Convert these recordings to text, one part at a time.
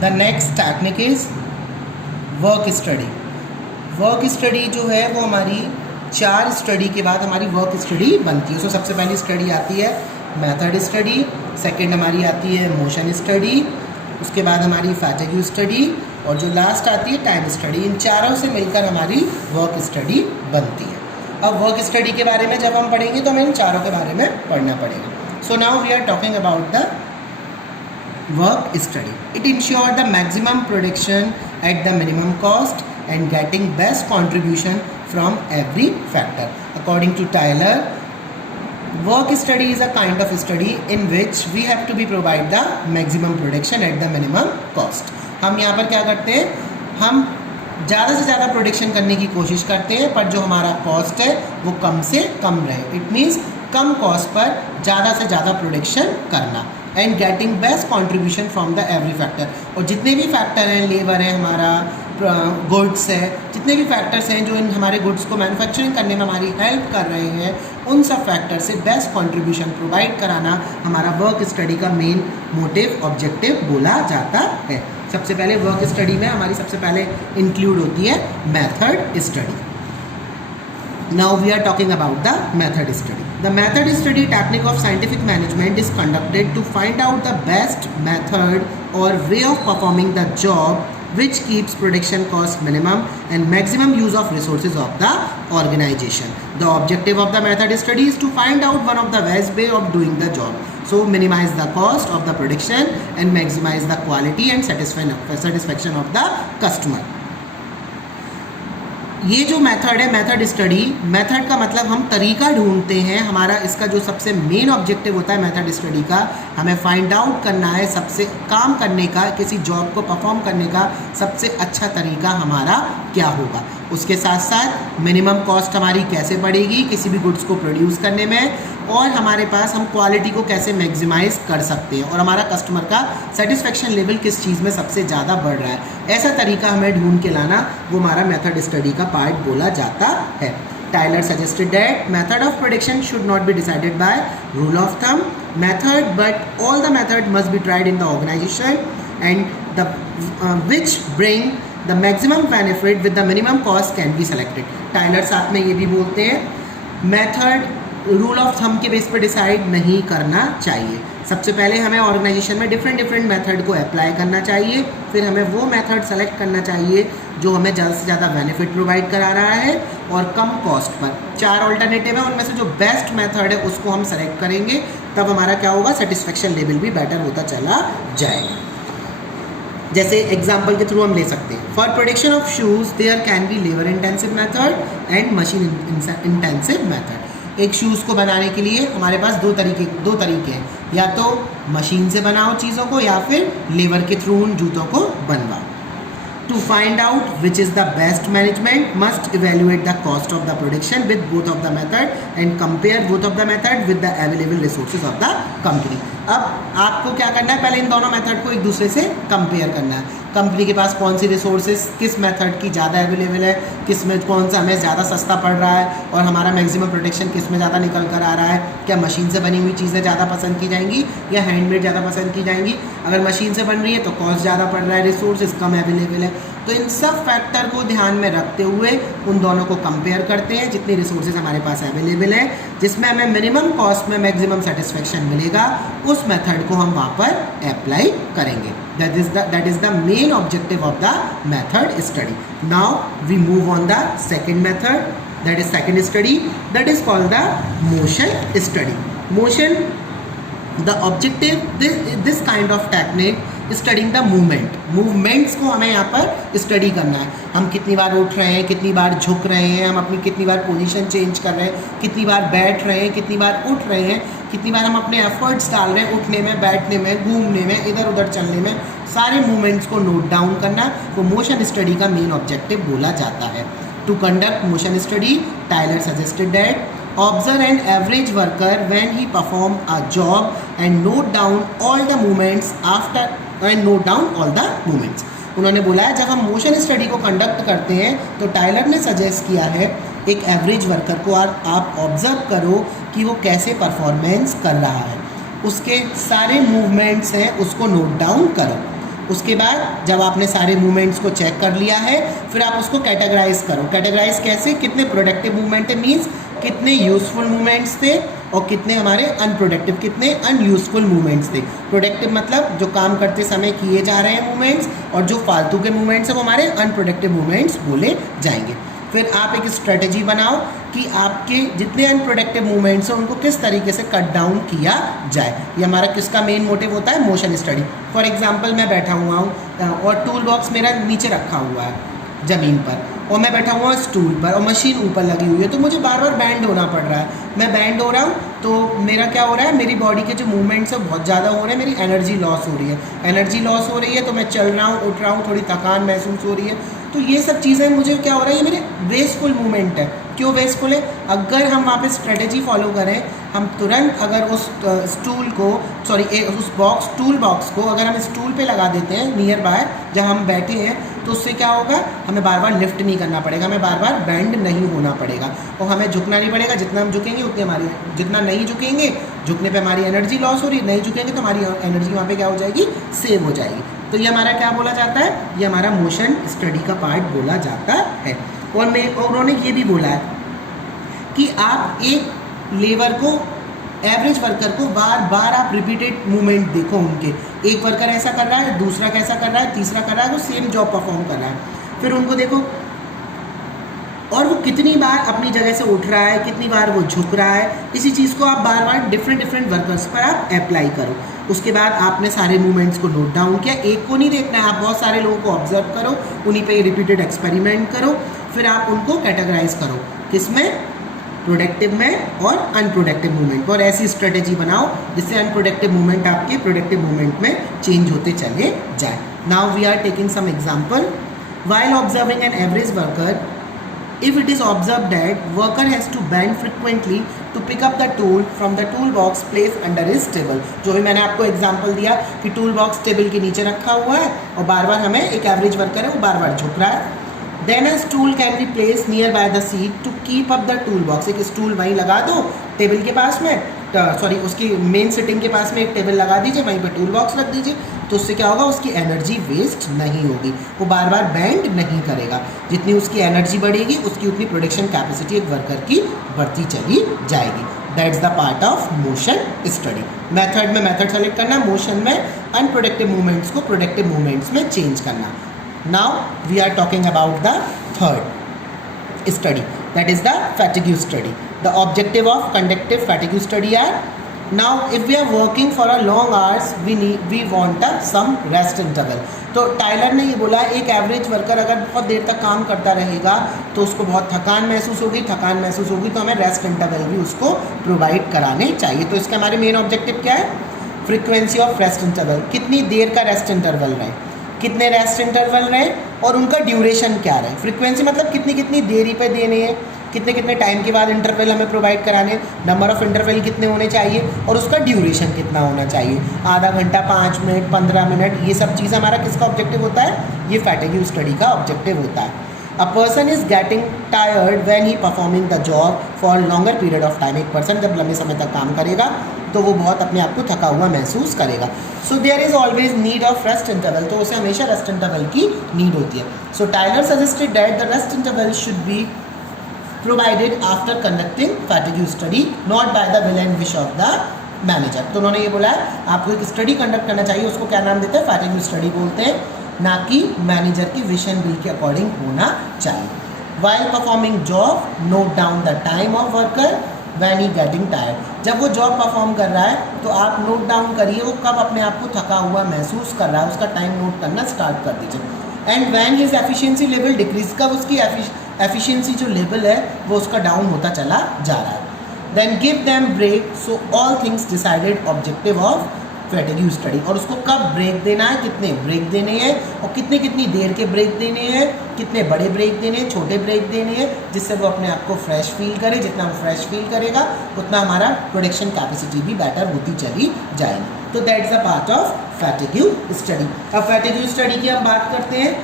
The next technique is work study. Work study जो है वो हमारी 4 स्टडी के बाद हमारी वर्क स्टडी बनती है। सो सबसे पहली स्टडी आती है मेथड स्टडी, सेकंड हमारी आती है मोशन स्टडी, उसके बाद हमारी फैटिग स्टडी और जो लास्ट आती है टाइम स्टडी। इन चारों से मिलकर हमारी वर्क स्टडी बनती है। अब वर्क स्टडी के बारे में जब हम पढ़ेंगे तो हमें इन चारों के बारे में पढ़ना पड़ेगा। So now we are talking about the work study. It ensures the maximum production at the minimum cost and getting best contribution from every factor. According to Tyler, work study is a kind of study in which we have to be provide the maximum production at the minimum cost. हम यहाँ पर क्या करते हैं, हम ज़्यादा से ज़्यादा प्रोडक्शन करने की कोशिश करते हैं पर जो हमारा कॉस्ट है वो कम से कम रहे। It means come cost per ज़्यादा से ज़्यादा प्रोडक्शन करना and getting best contribution from the every factor. और जितने भी फैक्टर हैं, लेबर है, हमारा गुड्स है, जितने भी फैक्टर्स हैं जो इन हमारे गुड्स को मैन्युफैक्चरिंग करने में हमारी हेल्प कर रहे हैं, उन सब फैक्टर से बेस्ट कॉन्ट्रीब्यूशन प्रोवाइड कराना हमारा वर्क स्टडी का मेन मोटिव ऑब्जेक्टिव बोला जाता है। सबसे पहले वर्क स्टडी में हमारी सबसे पहले इंक्लूड होती है method study. Now we are talking about the method study. The method study technique of scientific management is conducted to find out the best method or way of performing the job which keeps production cost minimum and maximum use of resources of the organization. The objective of the method study is to find out one of the best way of doing the job. So minimize the cost of the production and maximize the quality and satisfaction of the customer. ये जो method है method study, method का मतलब हम तरीका ढूंढते हैं। हमारा इसका जो सबसे मेन ऑब्जेक्टिव होता है मेथड स्टडी का, हमें फाइंड आउट करना है सबसे काम करने का, किसी जॉब को परफॉर्म करने का सबसे अच्छा तरीका हमारा क्या होगा। उसके साथ साथ मिनिमम कॉस्ट हमारी कैसे पड़ेगी किसी भी गुड्स को प्रोड्यूस करने में, और हमारे पास हम क्वालिटी को कैसे मैक्सिमाइज कर सकते हैं, और हमारा कस्टमर का सेटिस्फेक्शन लेवल किस चीज़ में सबसे ज़्यादा बढ़ रहा है। ऐसा तरीका हमें ढूंढ के लाना वो हमारा मेथड स्टडी का पार्ट बोला जाता है। Taylor suggested that method of production should not be decided by rule of thumb method but all the method must be tried in the organisation and the which bring the maximum benefit with the minimum cost can be selected. Taylor साथ में ये भी बोलते हैं method rule of thumb के base पर decide नहीं करना चाहिए। सबसे पहले हमें ऑर्गेनाइजेशन में डिफरेंट मेथड को अप्लाई करना चाहिए, फिर हमें वो मेथड सेलेक्ट करना चाहिए जो हमें ज़्यादा से ज़्यादा बेनिफिट प्रोवाइड करा रहा है और कम कॉस्ट पर। 4 ऑल्टरनेटिव है, उनमें से जो बेस्ट मेथड है उसको हम सेलेक्ट करेंगे, तब हमारा क्या होगा, सेटिस्फेक्शन लेवल भी बेटर होता चला जाएगा। जैसे एग्जाम्पल के थ्रू हम ले सकते हैं, for production of shoes there can be labour intensive method and machine intensive method. एक शूज़ को बनाने के लिए हमारे पास दो तरीके हैं, या तो मशीन से बनाओ चीज़ों को या फिर लेबर के थ्रू उन जूतों को बनवाओ। To find out which is the best management must evaluate the cost of the production with both of the method and compare both of the method with the available resources of the company. अब आपको क्या करना है, पहले इन दोनों method को एक दूसरे से कंपेयर करना है। कंपनी के पास कौन सी रिसोर्सेज किस मेथड की ज़्यादा अवेलेबल है, किस में कौन सा हमें ज़्यादा सस्ता पड़ रहा है और हमारा मैक्सिमम प्रोटेक्शन किस में ज़्यादा निकल कर आ रहा है। क्या मशीन से बनी हुई चीज़ें ज़्यादा पसंद की जाएंगी या हैंडमेड ज़्यादा पसंद की जाएंगी। अगर मशीन से बन रही है तो कॉस्ट ज़्यादा पड़ रहा है, रिसोर्सेज कम अवेलेबल है। तो इन सब फैक्टर को ध्यान में रखते हुए उन दोनों को कंपेयर करते हैं, जितनी रिसोर्सेज हमारे पास अवेलेबल है, जिसमें हमें मिनिमम कॉस्ट में मैक्सिमम सेटिस्फेक्शन मिलेगा, उस मेथड को हम वहाँ पर अप्लाई करेंगे। That is the main objective of the method study. Now we move on the second method, that is second study, that is called the motion study. Motion, the objective this kind of technique studying the movements को हमें यहाँ पर study करना है। हम कितनी बार उठ रहे हैं, कितनी बार झुक रहे हैं, हम अपनी कितनी बार पोजीशन चेंज कर रहे हैं, कितनी बार बैठ रहे हैं, कितनी बार उठ रहे हैं, कितनी बार हम अपने एफर्ट्स डाल रहे हैं उठने में, बैठने में, घूमने में, इधर उधर चलने में। सारे मूवमेंट्स को नोट डाउन करना वो मोशन स्टडी का मेन ऑब्जेक्टिव बोला जाता है। To conduct motion study Taylor suggested that observe an average worker when he perform a job and note down all the movements after and note down all the movements. उन्होंने बोला है जब हम motion study को conduct करते हैं तो Tyler ने सजेस्ट किया है एक एवरेज वर्कर को आप ऑब्जर्व करो कि वो कैसे परफॉर्मेंस कर रहा है, उसके सारे मूवमेंट्स हैं उसको नोट डाउन करो। उसके बाद जब आपने सारे मूवमेंट्स को चेक कर लिया है, फिर आप उसको कैटेगराइज करो। कैटेगराइज कैसे? कितने प्रोडक्टिव मूवमेंट है, मीन्स कितने यूजफुल मूवमेंट्स थे और कितने हमारे अनप्रोडक्टिव, कितने अनयूजफुल मूवमेंट्स थे। प्रोडक्टिव मतलब जो काम करते समय किए जा रहे हैं मूवमेंट्स, और जो फालतू के मूवमेंट्स हैं वो हमारे अनप्रोडक्टिव मूवमेंट्स बोले जाएंगे। फिर आप एक स्ट्रेटजी बनाओ कि आपके जितने अनप्रोडक्टिव मूवमेंट्स हैं उनको किस तरीके से कट डाउन किया जाए। ये हमारा किसका मेन मोटिव होता है? Motion study. फॉर एग्जांपल मैं बैठा हुआ हूँ और टूल बॉक्स मेरा नीचे रखा हुआ है ज़मीन पर, और मैं बैठा हुआ स्टूल पर और मशीन ऊपर लगी हुई है, तो मुझे बार बार बैंड होना पड़ रहा है। मैं बैंड हो रहा हूँ तो मेरा क्या हो रहा है, मेरी बॉडी के जो मूवमेंट्स है बहुत ज़्यादा हो रहे हैं, मेरी एनर्जी लॉस हो रही है। एनर्जी लॉस हो रही है तो मैं चल रहा हूँ, उठ रहा हूँ, थोड़ी थकान महसूस हो रही है। तो ये सब चीज़ें मुझे क्या हो रहा है, ये मेरे वेस्टफुल मूवमेंट है। क्यों वेस्टफुल है? अगर हम वहाँ पे स्ट्रेटेजी फॉलो करें, हम तुरंत अगर उस स्टूल को उस टूल बॉक्स को अगर हम स्टूल पे लगा देते हैं नियर बाय जहाँ हम बैठे हैं, तो उससे क्या होगा, हमें बार बार लिफ्ट नहीं करना पड़ेगा, हमें बार बार बेंड नहीं होना पड़ेगा और हमें झुकना नहीं पड़ेगा। जितना हम झुकेंगे उतनी हमारी, जितना नहीं झुकेंगे, झुकने पे हमारी एनर्जी लॉस हो रही है, नहीं झुकेंगे तो हमारी एनर्जी वहाँ पे क्या हो जाएगी, सेव हो जाएगी। तो ये हमारा क्या बोला जाता है, ये हमारा मोशन स्टडी का पार्ट बोला जाता है। और उन्होंने ये भी बोला है कि आप एक लेबर को, एवरेज वर्कर को बार बार आप रिपीटेड मूवमेंट देखो उनके। एक वर्कर ऐसा कर रहा है, दूसरा कैसा कर रहा है, तीसरा कर रहा है, वो सेम जॉब परफॉर्म कर रहा है। फिर उनको देखो और वो कितनी बार अपनी जगह से उठ रहा है, कितनी बार वो झुक रहा है। इसी चीज़ को आप बार बार डिफरेंट वर्कर्स पर आप अप्लाई करो। उसके बाद आपने सारे मूवमेंट्स को नोट डाउन किया। एक को नहीं देखना है, आप बहुत सारे लोगों को ऑब्जर्व करो, उन्हीं पे रिपीटेड एक्सपेरिमेंट करो, फिर आप उनको कैटेगराइज करो, किसमें, प्रोडक्टिव में और अनप्रोडक्टिव मूवमेंट, और ऐसी स्ट्रेटेजी बनाओ जिससे अनप्रोडक्टिव मूवमेंट आपके प्रोडक्टिव मूवमेंट में चेंज होते चले जाए। Now we are taking some example. While observing an average worker, if it is observed that worker has to bend frequently to pick up the tool from the tool box placed under his table। जो भी मैंने आपको example दिया कि tool box table के नीचे रखा हुआ है और बार बार हमें, एक एवरेज वर्कर है वो बार बार झुक रहा है। Then a stool can be placed near by the seat to keep up the tool box। एक स्टूल वहीं लगा दो टेबल के पास में, उसकी मेन सिटिंग के पास में एक टेबल लगा दीजिए, वहीं पर टूल बॉक्स रख दीजिए, तो उससे क्या होगा, उसकी एनर्जी वेस्ट नहीं होगी, वो बार बार बेंड नहीं करेगा। जितनी उसकी एनर्जी बढ़ेगी उसकी उतनी प्रोडक्शन कैपेसिटी एक वर्कर की बढ़ती चली जाएगी। That's the part of motion study. Method में मेथड सेलेक्ट करना, मोशन में अनप्रोडक्टिव मूवमेंट्स को प्रोडक्टिव मूवमेंट्स में चेंज करना। Now we are talking about the third study, that is the fatigue study. The objective of conductive fatigue study are, now if we are working for a long hours, we want some rest interval। तो Tyler ने ये बोला, एक average worker अगर बहुत देर तक काम करता रहेगा तो उसको बहुत थकान महसूस होगी तो हमें रेस्ट इंटरवल भी उसको प्रोवाइड कराने चाहिए। तो इसके हमारे मेन ऑब्जेक्टिव क्या है, फ्रीक्वेंसी ऑफ रेस्ट इंटरवल, कितनी देर का रेस्ट इंटरवल रहे, कितने रेस्ट इंटरवल रहे और उनका ड्यूरेशन क्या रहे। फ्रीक्वेंसी मतलब कितनी देरी पे देने हैं, कितने टाइम के बाद इंटरवल हमें प्रोवाइड कराने, नंबर ऑफ इंटरवल कितने होने चाहिए और उसका ड्यूरेशन कितना होना चाहिए, आधा घंटा, 5 मिनट, 15 मिनट, ये सब चीज़ हमारा किसका ऑब्जेक्टिव होता है, ये फैटिग स्टडी का ऑब्जेक्टिव होता है। A person is getting tired when he performing the job for longer period of time. एक पर्सन जब लंबे समय तक काम करेगा तो वो बहुत अपने आप को थका हुआ महसूस करेगा। So there is always need of rest interval, तो उसे हमेशा रेस्ट इंटरवल की नीड होती है। So Taylor suggested that the rest interval should be provided after conducting fatigue study, not by the will and wish of the manager. तो उन्होंने ये बोला है आपको एक स्टडी कंडक्ट करना चाहिए, उसको क्या नाम देते हैं, फैटिग स्टडी बोलते हैं, ना कि मैनेजर की विश एंड विल के अकॉर्डिंग होना चाहिए। While performing job, note down the time of worker when he getting tired. जब वो जॉब परफॉर्म कर रहा है तो आप नोट डाउन करिए वो कब अपने आप को थका हुआ महसूस कर रहा है, उसका टाइम नोट करना स्टार्ट कर दीजिए। And when his efficiency level decrease, कब उसकी एफिशिएंसी जो लेवल है वो उसका डाउन होता चला जा रहा है। Then give them break, so all things decided objective of fatigue study. और उसको कब ब्रेक देना है, कितने ब्रेक देने हैं और कितनी देर के ब्रेक देने हैं, कितने बड़े ब्रेक देने हैं, छोटे ब्रेक देने हैं, जिससे वो अपने आप को फ्रेश फील करे। जितना वो फ्रेश फील करेगा उतना हमारा प्रोडक्शन कैपेसिटी भी बेटर होती चली जाएगी। तो that's the part of fatigue study. अब फैटिग स्टडी की हम बात करते हैं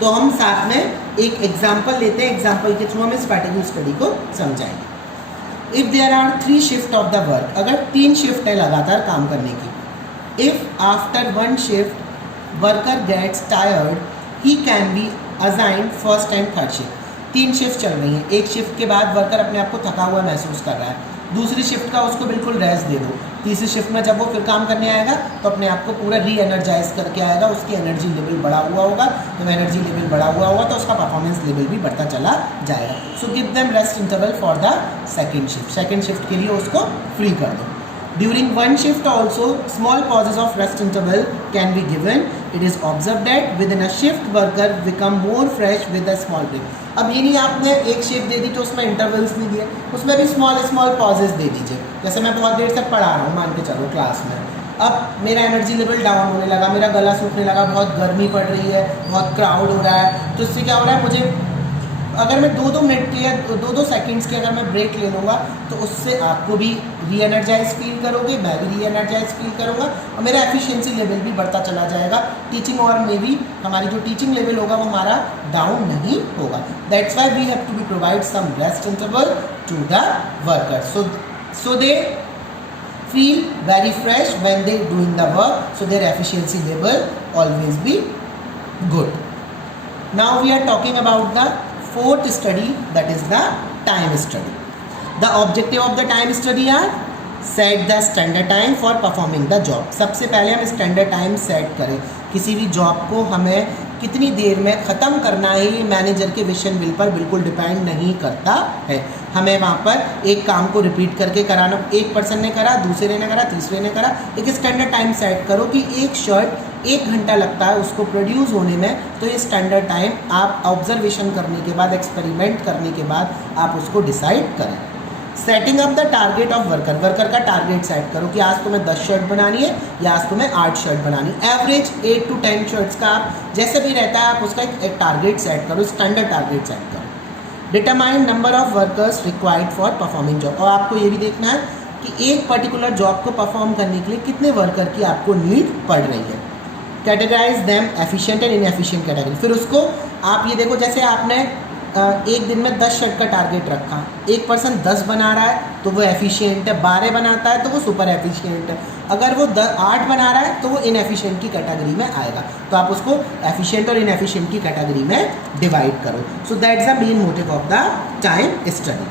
तो हम साथ में एक एग्जाम्पल लेते हैं, एग्जाम्पल के थ्रू हम इस फैटिग स्टडी को समझाएंगे। If there are 3 shift of the work, अगर 3 शिफ्ट है लगातार काम करने की, if after 1 shift worker gets tired, he can be assigned first and third shift. 3 shift चल रही हैं, एक शिफ्ट के बाद वर्कर अपने आप को थका हुआ महसूस कर रहा है, दूसरी शिफ्ट का उसको बिल्कुल रेस्ट दे दो, तीसरी शिफ्ट में जब वो फिर काम करने आएगा तो अपने आप को पूरा री एनर्जाइज करके आएगा, उसकी एनर्जी लेवल बढ़ा हुआ होगा, जब एनर्जी लेवल बढ़ा हुआ होगा तो उसका परफॉर्मेंस लेवल भी बढ़ता चला जाएगा. So give them rest interval for the second shift. Second shift के लिए उसको फ्री कर दो. During one shift also, small pauses of rest interval can be given. It is observed that within a shift, worker become more fresh with a small break. अब ये नहीं आपने एक शिफ्ट दे दी तो उसमें इंटरवल्स नहीं दिए, उसमें भी स्मॉल पॉजेज दे दीजिए. जैसे मैं बहुत देर तक पढ़ा रहा हूँ, मान के चलो क्लास में, अब मेरा एनर्जी लेवल डाउन होने लगा, मेरा गला सूखने लगा, बहुत गर्मी पड़ रही है, बहुत क्राउड हो रहा है, तो इससे क्या हो रहा है, मुझे अगर मैं 2-2 मिनट के या 2-2 सेकेंड्स के अगर मैं ब्रेक ले लूँगा तो उससे आपको भी री एनर्जाइज फील करोगे, मैं भी री एनर्जाइज फील करूँगा और मेरा एफिशिएंसी लेवल भी बढ़ता चला जाएगा. टीचिंग और में भी हमारी जो टीचिंग लेवल होगा वो हमारा डाउन नहीं होगा. That's why we have to be provide some rest interval to the worker so they feel very fresh when they doing the work, so their efficiency level always be good. Now we are talking about the fourth study, that is the time study. The objective of the time study are set the standard time for performing the job. सबसे पहले हम standard time set करें. किसी भी job को हमें कितनी देर में ख़त्म करना है ये मैनेजर के विजन विल पर बिल्कुल डिपेंड नहीं करता है. हमें वहाँ पर एक काम को रिपीट करके कराना, एक पर्सन ने करा, दूसरे ने करा, तीसरे ने करा. एक स्टैंडर्ड टाइम सेट करो कि एक शर्ट 1 घंटा लगता है उसको प्रोड्यूस होने में, तो ये स्टैंडर्ड टाइम आप ऑब्जर्वेशन करने के बाद, एक्सपेरिमेंट करने के बाद आप उसको डिसाइड करें. Setting up the target of worker. Worker का टारगेट सेट करो कि आज तुम्हें 10 शर्ट बनानी है या आज तुम्हें 8 शर्ट बनानी है. एवरेज 8 to 10 शर्ट्स का आप जैसे भी रहता है आप उसका एक टारगेट सेट करो, स्टैंडर्ड टारगेट सेट करो. Determine number of workers required for performing job. और आपको ये भी देखना है कि एक पर्टिकुलर जॉब को परफॉर्म करने के लिए कितने वर्कर की आपको नीड पड़ रही है. Categorise them efficient and inefficient category. फिर उसको आप ये देखो, जैसे आपने एक दिन में 10 शर्ट का टारगेट रखा, एक पर्सन 10 बना रहा है तो वो एफिशिएंट है, 12 बनाता है तो वो सुपर एफिशिएंट है, अगर वो 8 बना रहा है तो वो इनएफिशिएंट की कैटेगरी में आएगा. तो आप उसको एफिशिएंट और इनएफिशिएंट की कैटेगरी में डिवाइड करो. So that's the main motive of the time study.